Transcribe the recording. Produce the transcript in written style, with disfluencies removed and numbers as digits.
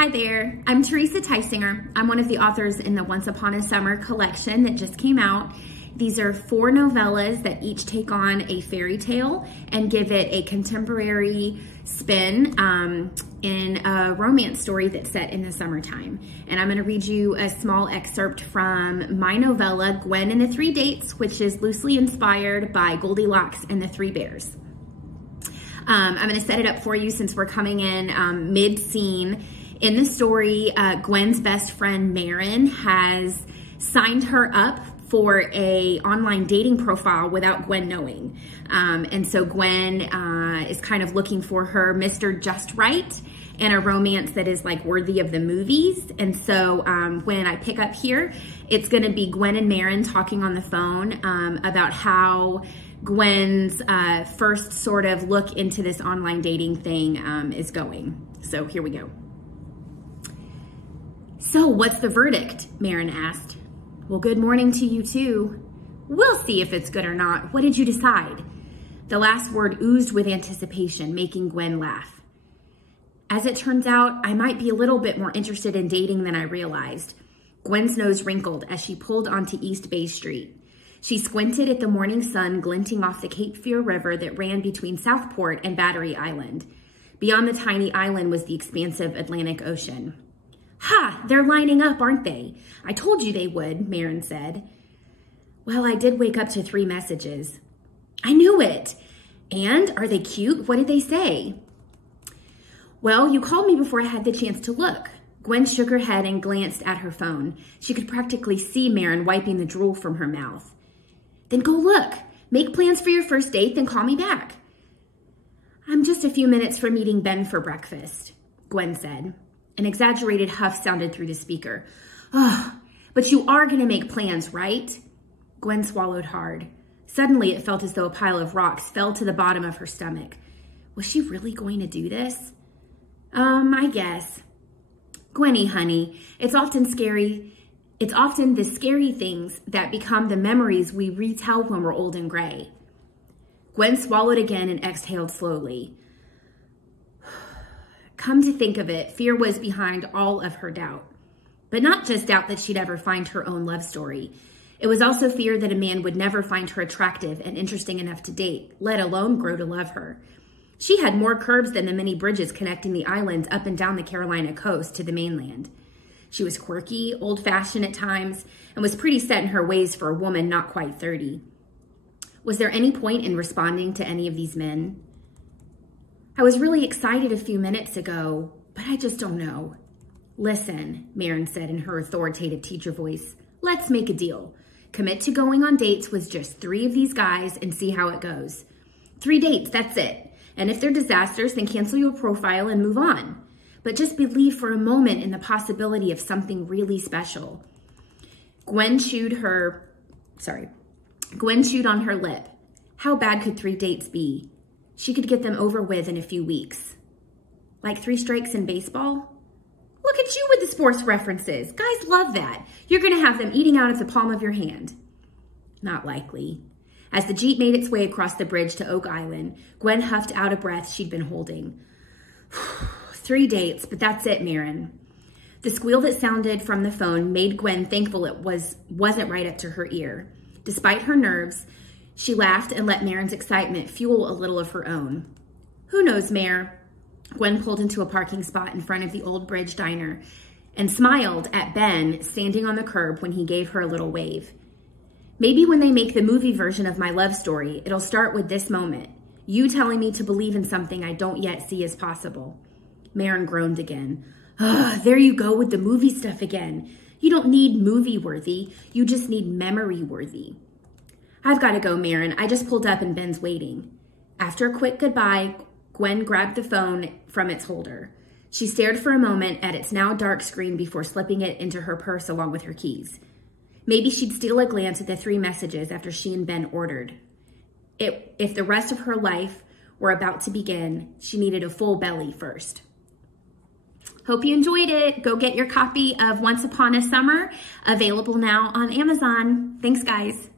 Hi there, I'm Teresa Tysinger. I'm one of the authors in the Once Upon a Summer collection that just came out. These are 4 novellas that each take on a fairy tale and give it a contemporary spin in a romance story that's set in the summertime. And I'm gonna read you a small excerpt from my novella, Gwen and the 3 Dates, which is loosely inspired by Goldilocks and the 3 Bears. I'm gonna set it up for you since we're coming in mid-scene. In the story, Gwen's best friend, Marin, has signed her up for a online dating profile without Gwen knowing. And so Gwen is kind of looking for her Mr. Just Right and a romance that is like worthy of the movies. And so when I pick up here, it's gonna be Gwen and Marin talking on the phone about how Gwen's first sort of look into this online dating thing is going. So here we go. So what's the verdict? Marin asked. Well, good morning to you too. We'll see if it's good or not. What did you decide? The last word oozed with anticipation, making Gwen laugh. As it turns out, I might be a little bit more interested in dating than I realized. Gwen's nose wrinkled as she pulled onto East Bay Street. She squinted at the morning sun glinting off the Cape Fear River that ran between Southport and Battery Island. Beyond the tiny island was the expansive Atlantic Ocean. Ha! They're lining up, aren't they? I told you they would, Marin said. Well, I did wake up to 3 messages. I knew it. And are they cute? What did they say? Well, you called me before I had the chance to look. Gwen shook her head and glanced at her phone. She could practically see Marin wiping the drool from her mouth. Then go look. Make plans for your first date, then call me back. I'm just a few minutes from meeting Ben for breakfast, Gwen said. An exaggerated huff sounded through the speaker. Oh, but you are going to make plans, right? Gwen swallowed hard. Suddenly, it felt as though a pile of rocks fell to the bottom of her stomach. Was she really going to do this? I guess. Gwenny, honey, it's often the scary things that become the memories we retell when we're old and gray. Gwen swallowed again and exhaled slowly. Come to think of it, fear was behind all of her doubt. But not just doubt that she'd ever find her own love story. It was also fear that a man would never find her attractive and interesting enough to date, let alone grow to love her. She had more curves than the many bridges connecting the islands up and down the Carolina coast to the mainland. She was quirky, old-fashioned at times, and was pretty set in her ways for a woman not quite 30. Was there any point in responding to any of these men? I was really excited a few minutes ago, but I just don't know. Listen, Marin said in her authoritative teacher voice, let's make a deal. Commit to going on dates with just 3 of these guys and see how it goes. 3 dates, that's it. And if they're disasters, then cancel your profile and move on. But just believe for a moment in the possibility of something really special. Gwen chewed on her lip. How bad could 3 dates be? She could get them over with in a few weeks. Like 3 strikes in baseball? Look at you with the sports references. Guys love that. You're gonna have them eating out of the palm of your hand. Not likely. As the Jeep made its way across the bridge to Oak Island, Gwen huffed out a breath she'd been holding. 3 dates, but that's it, Marin. The squeal that sounded from the phone made Gwen thankful it wasn't right up to her ear. Despite her nerves, she laughed and let Marin's excitement fuel a little of her own. Who knows, Mare? Gwen pulled into a parking spot in front of the Old Bridge Diner and smiled at Ben standing on the curb when he gave her a little wave. Maybe when they make the movie version of my love story, it'll start with this moment. You telling me to believe in something I don't yet see as possible. Marin groaned again. There you go with the movie stuff again. You don't need movie-worthy. You just need memory-worthy. I've got to go, Marin. I just pulled up and Ben's waiting. After a quick goodbye, Gwen grabbed the phone from its holder. She stared for a moment at its now dark screen before slipping it into her purse along with her keys. Maybe she'd steal a glance at the 3 messages after she and Ben ordered. If the rest of her life were about to begin, she needed a full belly first. Hope you enjoyed it. Go get your copy of Once Upon a Summer, available now on Amazon. Thanks, guys.